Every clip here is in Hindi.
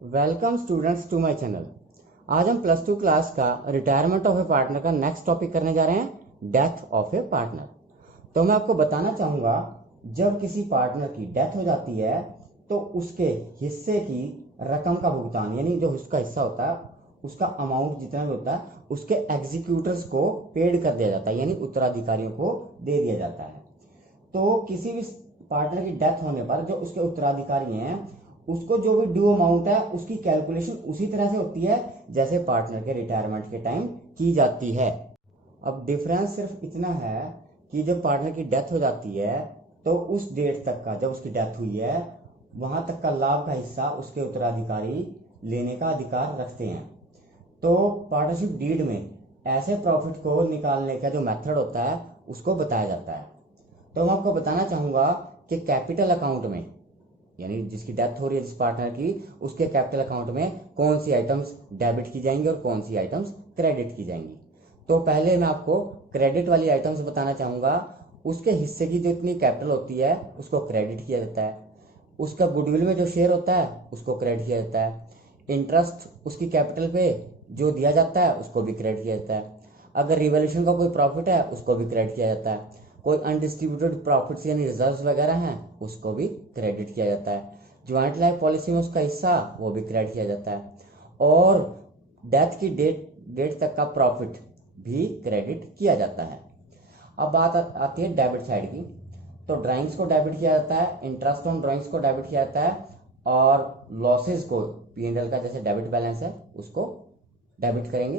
Welcome students to my channel. आज हम प्लस टू क्लास का रिटायरमेंट ऑफ ए पार्टनर का नेक्स्ट टॉपिक करने जा रहे हैं, डेथ ऑफ ए पार्टनर। तो मैं आपको बताना चाहूँगा, जब किसी पार्टनर की डेथ हो जाती है तो उसके हिस्से की रकम का भुगतान, यानी जो उसका हिस्सा होता है उसका अमाउंट जितना भी होता है उसके एग्जीक्यूटर्स को पेड कर दिया जाता है, यानी उत्तराधिकारियों को दे दिया जाता है। तो किसी भी पार्टनर की डेथ होने पर जो उसके उत्तराधिकारी हैं उसको जो भी ड्यू अमाउंट है उसकी कैलकुलेशन उसी तरह से होती है जैसे पार्टनर के रिटायरमेंट के टाइम की जाती है। अब डिफरेंस सिर्फ इतना है कि जब पार्टनर की डेथ हो जाती है तो उस डेट तक का, जब उसकी डेथ हुई है वहां तक का लाभ का हिस्सा उसके उत्तराधिकारी लेने का अधिकार रखते हैं। तो पार्टनरशिप डीड में ऐसे प्रॉफिट को निकालने का जो मेथड होता है उसको बताया जाता है। तो मैं आपको बताना चाहूंगा कि कैपिटल अकाउंट में, यानी जिसकी डेथ हो रही है जिस पार्टनर की, उसके कैपिटल अकाउंट में कौन सी आइटम्स डेबिट की जाएंगी और कौन सी आइटम्स क्रेडिट की जाएंगी। तो पहले मैं आपको क्रेडिट वाली आइटम्स बताना चाहूंगा। उसके हिस्से की जो इतनी कैपिटल होती है उसको क्रेडिट किया जाता है। उसका गुडविल में जो शेयर होता है उसको क्रेडिट किया जाता है। इंटरेस्ट उसकी कैपिटल पे जो दिया जाता है उसको भी क्रेडिट किया जाता है। अगर रिवॉल्यूशन का कोई प्रॉफिट है उसको भी क्रेडिट किया जाता है। कोई अनडिस्ट्रीब्यूटेड प्रॉफिट्स यानी रिजर्व्स वगैरह हैं उसको भी क्रेडिट किया जाता है। ज्वाइंट लाइफ पॉलिसी में उसका हिस्सा वो भी क्रेडिट किया जाता है। और डेथ की डेट तक का प्रॉफिट भी क्रेडिट किया जाता है। अब बात आती है डेबिट साइड की। तो ड्राइंग्स को डेबिट किया जाता है, इंटरेस्ट ऑन ड्राइंग्स को डेबिट किया जाता है, और लॉसेज को P&L का जैसे डेबिट बैलेंस है उसको डेबिट करेंगे।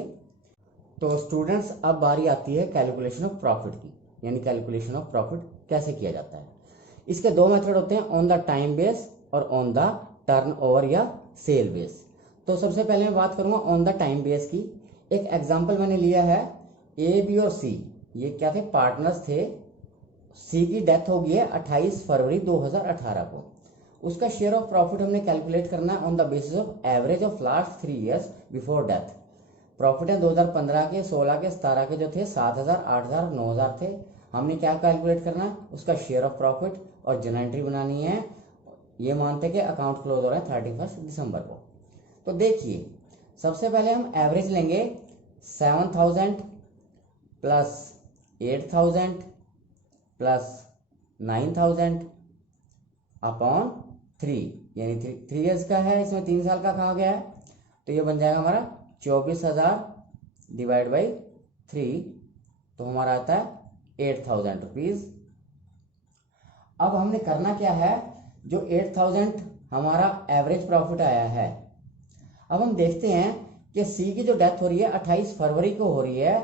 तो स्टूडेंट्स, अब बारी आती है कैलकुलेशन ऑफ प्रॉफिट की, यानी कैलकुलेशन ऑफ प्रॉफिट कैसे किया जाता है। इसके दो मेथड होते हैं, ऑन द टाइम बेस और ऑन द टर्नओवर या सेल बेस। तो सबसे पहले मैं बात करूंगा ऑन द टाइम बेस की। एक एग्जांपल मैंने लिया है, ए बी और सी, ये क्या थे, पार्टनर्स थे। सी की डेथ हो गई है 28 फरवरी 2018 को। उसका शेयर ऑफ प्रॉफिट हमने कैलकुलेट करना है on the basis of average of last 3 years before death. Profit है 2015 के, 16 के, 17 के जो थे 7,000, 8,000, 9,000 थे। हमने क्या कैलकुलेट करना है, उसका शेयर ऑफ प्रॉफिट, और जनरल एंट्री बनानी है। ये मानते कि अकाउंट क्लोज हो रहा है 31 दिसंबर को। तो देखिए, सबसे पहले हम एवरेज लेंगे 7,000 प्लस 8,000 प्लस 9,000 अपॉन 3, यानी 3 ईयर्स का है, इसमें 3 साल का कहा गया है, तो ये बन जाएगा हमारा 24,000 डिवाइड बाई 3, तो हमारा आता है 8,000 रुपीज। अब हमने करना क्या है, जो 8,000 हमारा एवरेज प्रॉफिट आया है, अब हम देखते हैं कि सी की जो डेथ हो रही है 28 फरवरी को हो रही है,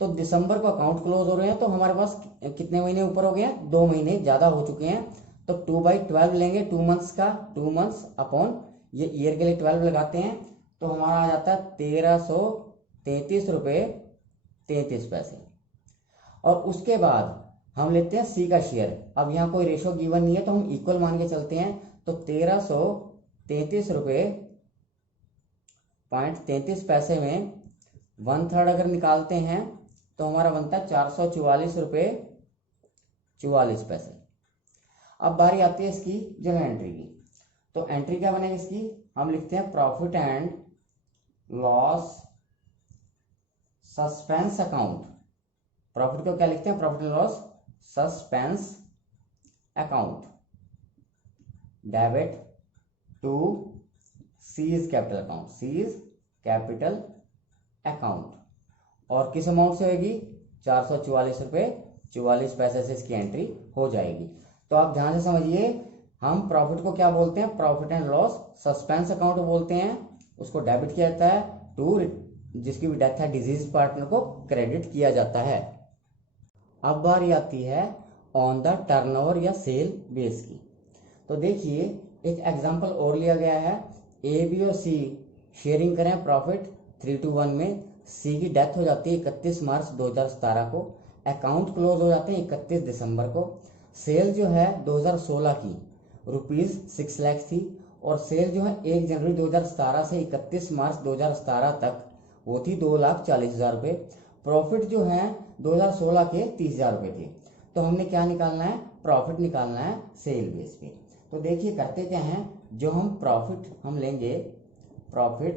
तो दिसंबर को अकाउंट क्लोज हो रहे हैं, तो हमारे पास कितने महीने ऊपर हो गए हैं, 2 महीने ज्यादा हो चुके हैं। तो 2/12 लेंगे, 2 मंथ्स का, 2 मंथ्स अपॉन ये ईयर के लिए 12 लगाते हैं, तो हमारा आ जाता है 1,333 रुपये 33 पैसे। और उसके बाद हम लेते हैं सी का शेयर। अब यहाँ कोई रेशो गिवन नहीं है तो हम इक्वल मान के चलते हैं, तो 1,333 रुपये 33 पैसे में 1/3 अगर निकालते हैं तो हमारा बनता है 444 रुपये 44 पैसे। अब बारी आती है इसकी जनरल एंट्री की। तो एंट्री क्या बनेगी इसकी, हम लिखते हैं profit and loss suspense account. Profit को क्या लिखते हैं, profit and loss suspense account, debit to C's capital account, C's capital account. और किस अमाउंट से होगी, 444 रुपये 44 पैसे से इसकी एंट्री हो जाएगी। तो आप ध्यान से समझिए, हम प्रॉफिट को क्या बोलते हैं, profit and loss suspense account बोलते हैं। उसको डेबिट किया जाता है, टू जिसकी भी डेथ है डिजीज पार्टनर को क्रेडिट किया जाता है। अब बारी आती है ऑन द टर्नओवर या सेल बेस की। तो देखिए, एक एग्जांपल और लिया गया है, ए बी और सी शेयरिंग करें प्रॉफिट 3:1 में। सी की डेथ हो जाती है 31 मार्च 2017 को, अकाउंट क्लोज हो जाते हैं 31 दिसंबर को। सेल जो है 2016 की ₹6 लाख थी, और सेल जो है 1 जनवरी 2017 से 31 मार्च 2017 तक वो थी 2,40,000 रुपये। प्रॉफिट जो है 2016 के 30,000 रुपये थे। तो हमने क्या निकालना है, प्रॉफिट निकालना है सेल बेस पे। तो देखिए करते क्या हैं, जो हम प्रॉफिट हम लेंगे प्रॉफिट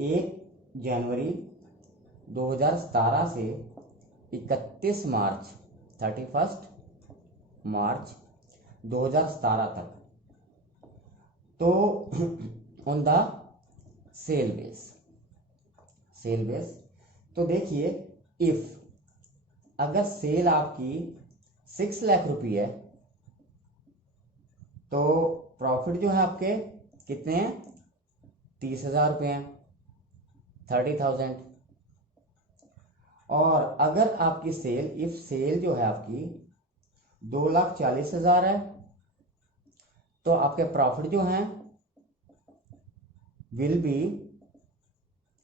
1 जनवरी 2017 से 31 मार्च 2017 तक, तो ऑन द सेल बेस तो देखिए, इफ अगर सेल आपकी 6 लाख रुपए है तो प्रॉफिट जो है आपके कितने हैं, 30,000 रुपये हैं, 30,000। और अगर आपकी सेल, इफ सेल जो है आपकी 2,40,000 है, तो आपके प्रॉफिट जो हैं विल बी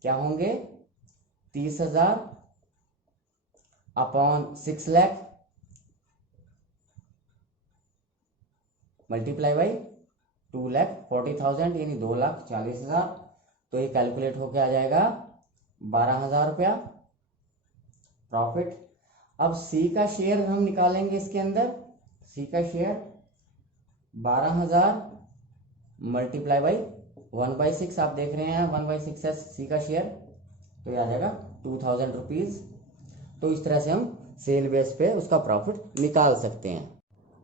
क्या होंगे, 30,000 अपॉन 6 लाख मल्टीप्लाई बाई 2,40,000 यानी 2,40,000। तो ये कैलकुलेट होके आ जाएगा 12,000 रुपया प्रॉफिट। अब सी का शेयर हम निकालेंगे इसके अंदर, सी का शेयर 12,000 मल्टीप्लाई बाई 1/6, आप देख रहे हैं 1/6 है सी का शेयर, तो ये आ जाएगा 2,000 रुपीज। तो इस तरह से हम सेल बेस पे उसका प्रॉफिट निकाल सकते हैं।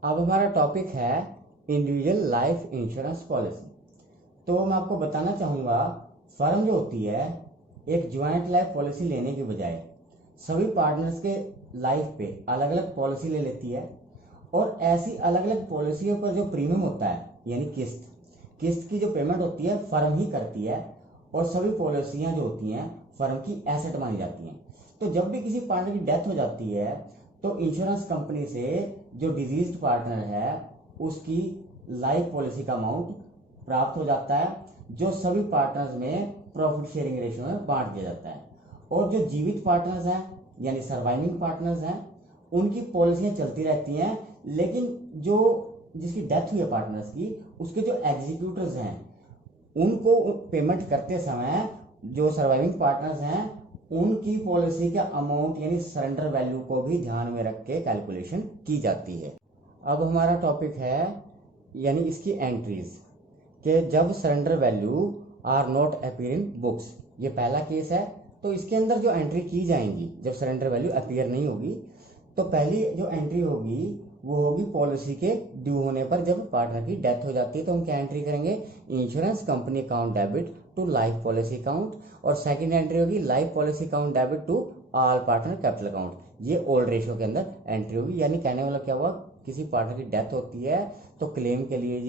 अब हमारा टॉपिक है इंडिविजुअल लाइफ इंश्योरेंस पॉलिसी। तो मैं आपको बताना चाहूँगा, फर्म जो होती है एक ज्वाइंट लाइफ पॉलिसी लेने के बजाय सभी पार्टनर्स के लाइफ पे अलग अलग पॉलिसी ले लेती है, और ऐसी अलग अलग पॉलिसियों पर जो प्रीमियम होता है यानी किस्त की जो पेमेंट होती है फर्म ही करती है, और सभी पॉलिसियां जो होती हैं फर्म की एसेट मानी जाती हैं। तो जब भी किसी पार्टनर की डेथ हो जाती है तो इंश्योरेंस कंपनी से जो डिजीज्ड पार्टनर है उसकी लाइफ पॉलिसी का अमाउंट प्राप्त हो जाता है, जो सभी पार्टनर्स में प्रॉफिट शेयरिंग रेशियो में बांट दिया जाता है। और जो जीवित पार्टनर्स हैं यानी सर्वाइविंग पार्टनर्स हैं, उनकी पॉलिसियां चलती रहती हैं, लेकिन जो जिसकी डेथ हुई है पार्टनर्स की, उसके जो एग्जीक्यूटर्स हैं उनको पेमेंट करते समय जो सर्वाइविंग पार्टनर्स हैं उनकी पॉलिसी का अमाउंट यानी सरेंडर वैल्यू को भी ध्यान में रख के कैलकुलेशन की जाती है। अब हमारा टॉपिक है यानी इसकी एंट्रीज, कि जब surrender value are not appear in books, ये पहला केस है। तो इसके अंदर जो एंट्री की जाएंगी जब सरेंडर वैल्यू अपीयर नहीं होगी, तो पहली जो एंट्री होगी वो होगी पॉलिसी के ड्यू होने पर, जब पार्टनर की डेथ हो जाती है तो हम क्या एंट्री करेंगे, insurance company account debit to life policy account. और सेकंड एंट्री होगी life policy account debit to all partner capital account, ये ओल्ड रेशियो के अंदर एंट्री होगी। यानी कहने वाला क्या हुआ, किसी पार्टनर की डेथ होती है तो क्लेम के लिए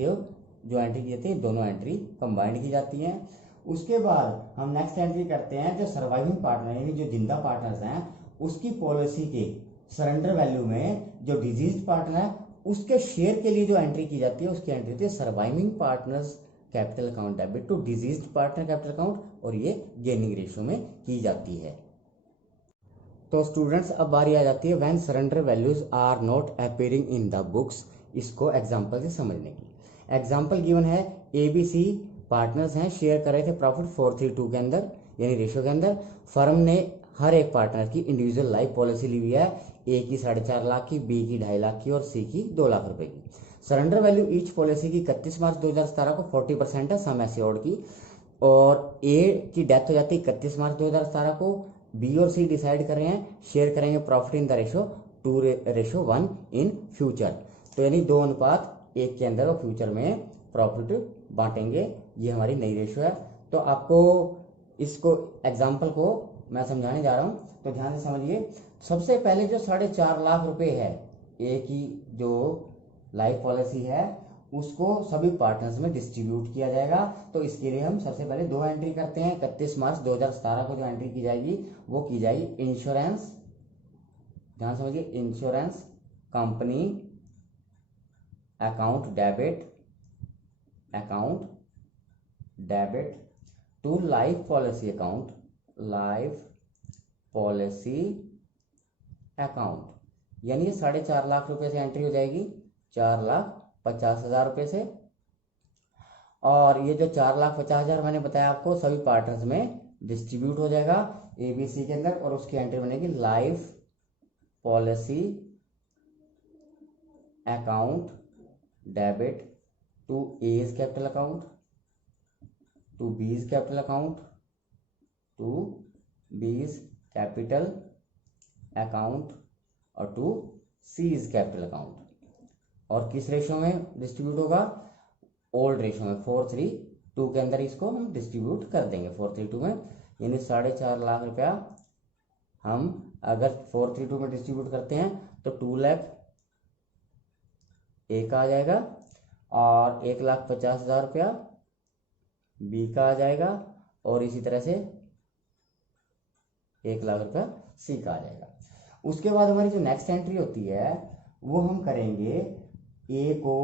जो एंट्री की जाती है दोनों एंट्री कंबाइंड की जाती हैं। उसके बाद हम नेक्स्ट एंट्री करते हैं जो सर्वाइविंग पार्टनर यानी जो जिंदा पार्टनर्स हैं उसकी पॉलिसी के सरेंडर वैल्यू में जो डिजीज्ड पार्टनर है उसके शेयर के लिए जो एंट्री की जाती है उसकी एंट्री होती है surviving partners capital account debit to deceased partner capital account, और ये गेनिंग रेशियो में की जाती है। तो स्टूडेंट्स अब बारी आ जाती है when surrender values are not appearing in the books, इसको एग्जांपल से समझने की। एग्जांपल गिवन है, ABC पार्टनर्स हैं, शेयर कर रहे थे प्रॉफिट 432 के अंदर यानी रेशियो के अंदर। फर्म ने हर एक पार्टनर की इंडिविजुअल लाइफ पॉलिसी ली हुई है, A की 4.5 लाख की, B की 2.5 लाख की और C की 2 लाख रुपए की। सरेंडर वैल्यू ईच पॉलिसी की 31 मार्च 2017 को 40% है सम एश्योर्ड की, और A की डेथ हो जाती है 31 मार्च 2017 को। B और C डिसाइड कर रहे हैं शेयर करेंगे profit in the ratio 2:1 in future, तो यानी 2:1 के अंदर वो फ्यूचर में प्रॉफिट बांटेंगे। ये हमारी नई रेशो है। तो आपको इसको एग्जाम्पल को मैं समझाने जा रहा हूँ, तो ध्यान से समझिए। सबसे पहले जो 4.5 लाख रुपए है ए की जो लाइफ पॉलिसी है उसको सभी पार्टनर्स में डिस्ट्रीब्यूट किया जाएगा। तो इसके लिए हम सबसे पहले दो एंट्री करते हैं। 31 मार्च 2017 को जो एंट्री की जाएगी वो की जाएगी इंश्योरेंस, ध्यान समझिए, insurance company account debit to life policy account यानी 4.5 लाख रुपए से एंट्री हो जाएगी 4,50,000 रुपए से। और ये जो 4,50,000 मैंने बताया आपको सभी पार्टनर्स में डिस्ट्रीब्यूट हो जाएगा ABC के अंदर, और उसकी एंट्री बनेगी life policy account debit to A's capital account to B's capital account, to B's capital account और टू सीज कैपिटल अकाउंट। और किस रेशो में डिस्ट्रीब्यूट होगा? ओल्ड रेशो में, 4:3:2 के अंदर इसको हम डिस्ट्रीब्यूट कर देंगे 4:3:2 में। यानी 4.5 लाख रुपया हम अगर 4:3:2 में डिस्ट्रीब्यूट करते हैं तो 2 लाख ए का आ जाएगा और 1,50,000 रुपया बी का आ जाएगा और इसी तरह से 1 लाख रुपया सी का आ जाएगा। उसके बाद हमारी जो नेक्स्ट एंट्री होती है वो हम करेंगे ए को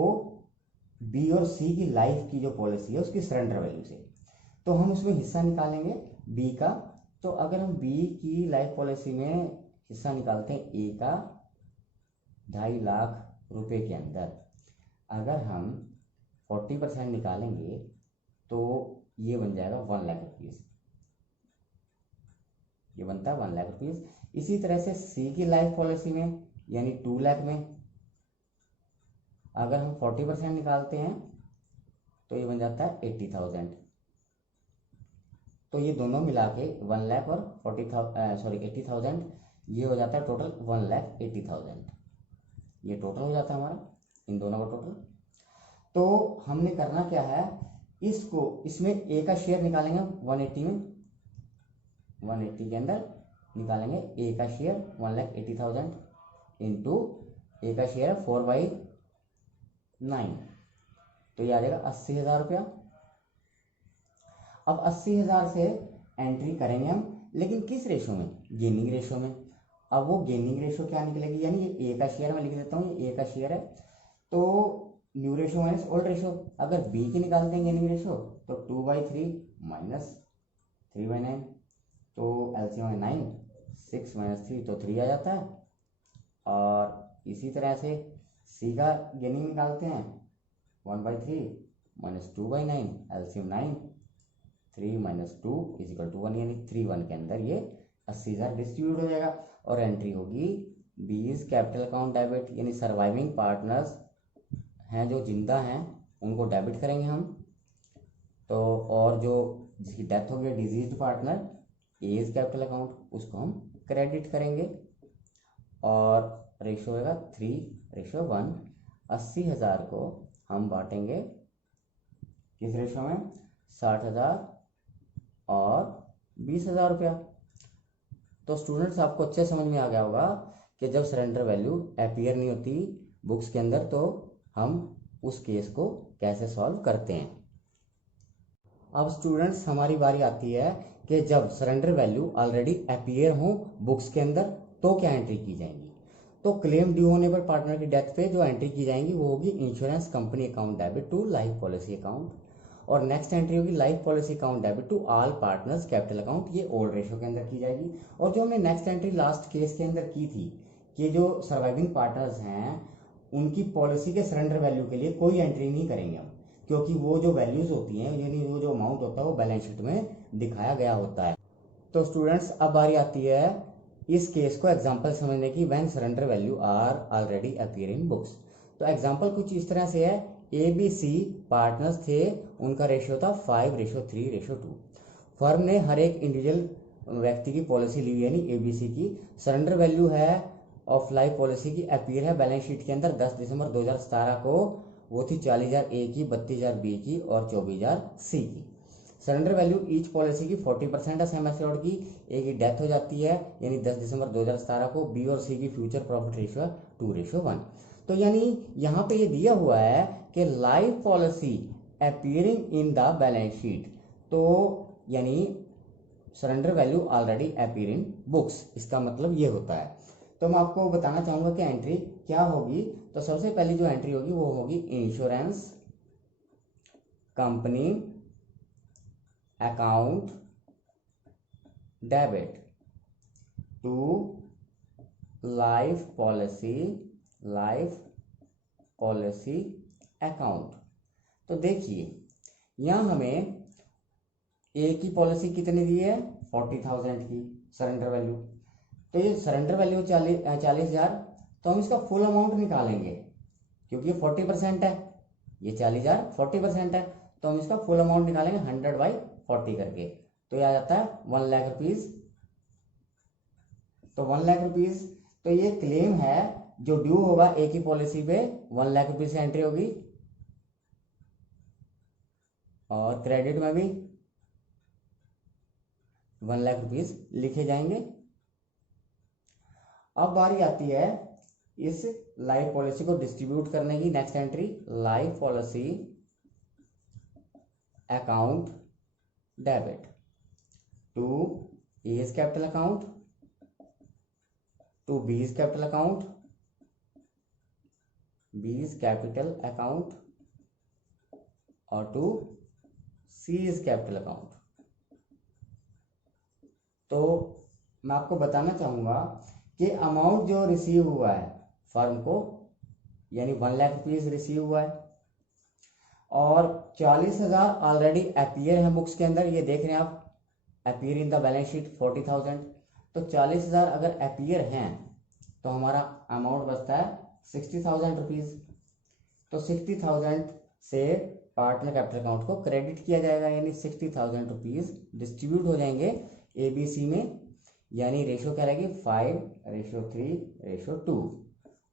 बी और सी की लाइफ की जो पॉलिसी है उसकी सरेंडर वैल्यू से। तो हम उसमें हिस्सा निकालेंगे बी का। तो अगर हम बी की लाइफ पॉलिसी में हिस्सा निकालते हैं ए का 2.5 लाख रुपए के अंदर, अगर हम 40% निकालेंगे तो ये बन जाएगा 1 लाख रुपीज़। ये बनता है 1 लाख रुपीज़। इसी तरह से सी की लाइफ पॉलिसी में यानी 2 लाख में अगर हम 40% निकालते हैं तो ये बन जाता है 80,000। तो ये दोनों मिला के 1 लाख और 80,000 ये हो जाता है टोटल 1,80,000। ये टोटल हो जाता है हमारा इन दोनों का टोटल। तो हमने करना क्या है, इसको इसमें ए का शेयर निकालेंगे 180 में, 180 के अंदर निकालेंगे ए का शेयर 1,80,000 इंटू ए का शेयर है 4/9, तो ये आ जाएगा 80,000 रुपया। अब 80,000 से एंट्री करेंगे हम, लेकिन किस रेशो में? गेनिंग रेशो में। अब वो गेनिंग रेशो क्या निकलेगी, यानी ये ए का शेयर मैं लिख देता हूँ, ये ए का शेयर है तो new ratio minus old ratio. अगर बी की निकालते हैं गेनिंग रेशो तो 2/3 माइनस 3/9, तो एलसीएम है 9, 6 माइनस 3 तो 3 आ जाता है। और इसी तरह से सी का गेनिंग निकालते हैं 1/3 माइनस 2/9, एलसीएम 9, 3 माइनस 2 इजिकल टू 1, यानी 3/1 के अंदर ये 80,000 डिस्ट्रीब्यूट हो जाएगा। और एंट्री होगी बीज कैपिटल अकाउंट डेबिट, यानी सर्वाइविंग पार्टनर्स हैं जो जिंदा हैं उनको डेबिट करेंगे हम। तो और जो जिसकी डेथ हो गई deceased partner A's capital account उसको हम क्रेडिट करेंगे। और रेशो होगा 3:1। 80,000 को हम बांटेंगे किस रेशो में? 60,000 और 20,000 रुपया। तो स्टूडेंट्स आपको अच्छे समझ में आ गया होगा कि जब सरेंडर वैल्यू अपीयर नहीं होती बुक्स के अंदर तो हम उस केस को कैसे सॉल्व करते हैं। अब स्टूडेंट्स हमारी बारी आती है कि जब सरेंडर वैल्यू ऑलरेडी अपीयर हो बुक्स के अंदर तो क्या एंट्री की जाएंगी। तो क्लेम ड्यू होने पर पार्टनर की डेथ पे जो एंट्री की जाएंगी वो होगी insurance company account debit to life policy account. और नेक्स्ट एंट्री होगी life policy account debit to all partners capital account, ये ओल्ड रेशो के अंदर की जाएगी। और जो हमने नेक्स्ट एंट्री लास्ट केस के अंदर की थी कि जो सर्वाइविंग पार्टनर्स हैं उनकी पॉलिसी के सरेंडर वैल्यू के लिए कोई एंट्री नहीं करेंगे हम, क्योंकि वो जो वैल्यूज होती हैं यानी वो जो अमाउंट होता है वो बैलेंस शीट में दिखाया गया होता है। तो स्टूडेंट्स अब बारी आती है इस केस को एग्जांपल समझने की, when surrender value are already appear in books. तो एग्जांपल कुछ इस तरह से है, ए बी सी पार्टनर्स थे, उनका रेशियो था 5:3:2। फर्म ने हर एक इंडिविजुअल व्यक्ति की पॉलिसी ली यानी एबीसी की। सरेंडर वैल्यू है ऑफ लाइफ पॉलिसी की अपीयर है बैलेंस शीट के अंदर 10 दिसंबर 2017 को। वो थी 40,000 ए की, 32,000 बी की और 24,000 सी की। सरेंडर वैल्यू ईच पॉलिसी की 40% है सेम एश्योर्ड की। ए की डेथ हो जाती है यानी 10 दिसंबर 2017 को। बी और सी की फ्यूचर प्रॉफिट रेशियो है 2:1। तो यानी यहाँ पे ये दिया हुआ है कि life policy appearing in the balance sheet, तो यानी surrender value already appear in books, इसका मतलब ये होता है। तो मैं आपको बताना चाहूंगा कि एंट्री क्या होगी। तो सबसे पहली जो एंट्री होगी वो होगी insurance company account debit to life policy account. तो देखिए यहां हमें ए की पॉलिसी कितनी दी है 40,000 की सरेंडर वैल्यू। तो ये सरेंडर वैल्यू 40,000, तो हम इसका फुल अमाउंट निकालेंगे क्योंकि ये 40% है, ये 40,000 40% है। तो हम इसका फुल अमाउंट निकालेंगे 100/40 करके, तो ये आ जाता है 1 लाख रुपीज। तो 1 लाख रुपीज, तो ये क्लेम है जो ड्यू होगा एक ही पॉलिसी पे 1 लाख रुपीज की एंट्री होगी, और क्रेडिट में भी 1 लाख रुपीज लिखे जाएंगे। अब बारी आती है इस लाइफ पॉलिसी को डिस्ट्रीब्यूट करने की। Next entry, life policy account debit to A's capital account, to B's capital account, B's capital account, और टू सी's कैपिटल अकाउंट। तो मैं आपको बताना चाहूंगा कि अमाउंट जो रिसीव हुआ है फर्म को, यानी 1 लाख रुपीज रिसीव हुआ है, और 40,000 ऑलरेडी अपीयर है बुक्स के अंदर, ये देख रहे हैं आप, appear in the balance sheet 40,000। तो 40,000 अगर अपीयर हैं तो हमारा अमाउंट बचता है 60,000 रुपीज। तो 60,000 से पार्टनर कैपिटल अकाउंट को क्रेडिट किया जाएगा, यानी 60,000 रुपीज डिस्ट्रीब्यूट हो जाएंगे ABC में, यानी रेशो क्या रहेगी 5:3:2,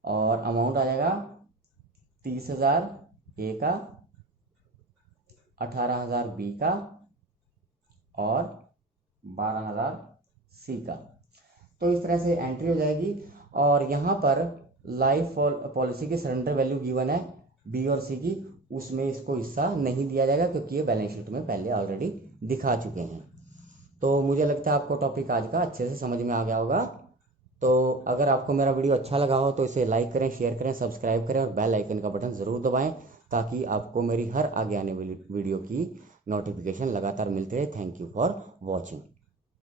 और अमाउंट आ जाएगा 30,000 A का, 18,000 B का, और 12,000 C का। तो इस तरह से एंट्री हो जाएगी। और यहाँ पर लाइफ पॉलिसी की सरेंडर वैल्यू गिवन है B और C की, उसमें इसको हिस्सा नहीं दिया जाएगा क्योंकि ये बैलेंस शीट में पहले ऑलरेडी दिखा चुके हैं। तो मुझे लगता है आपको टॉपिक आज का अच्छे से समझ में आ गया होगा। तो अगर आपको मेरा वीडियो अच्छा लगा हो तो इसे लाइक करें, शेयर करें, सब्सक्राइब करें, और बेल आइकन का बटन ज़रूर दबाएं ताकि आपको मेरी हर आगे आने वाली वीडियो की नोटिफिकेशन लगातार मिलती रहे। Thank you for watching.